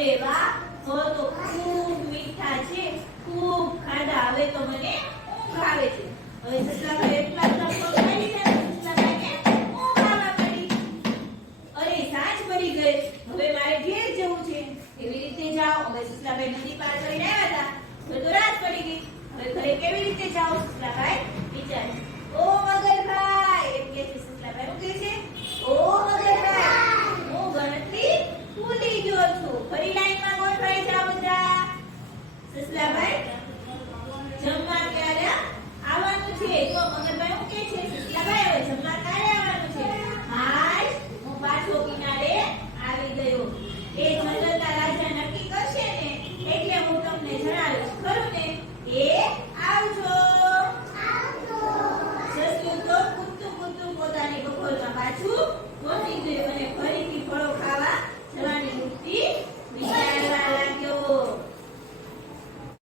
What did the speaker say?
અરે વાહ, ફળ તો ખૂબ મીઠા છે, ખૂબ ખાધા. હવે તો મને ઊંઘ આવે છે. હવે સસલાભાઈ એટલા બધા ફળ ખાઈ લીધા, સસલાભાઈને ઊંઘ આવવા માંડી. અરે સાંજ પડી ગઈ, હવે મારે ઘેર જવું છે. કેવી રીતે જાઉં? હવે સસલાભાઈ નદી પાર કરીને આવ્યા હતા, હવે તો રાત પડી ગઈ. હવે ઘરે કેવી રીતે જાઉં? સસલાભાઈ વિચારે. ઓ મગરભાઈ, એમ કે છે સસલાભાઈ. શું કહે છે? ઓ મગરભાઈ, હું ગણતરી ભૂલી ગયો છું. ફરી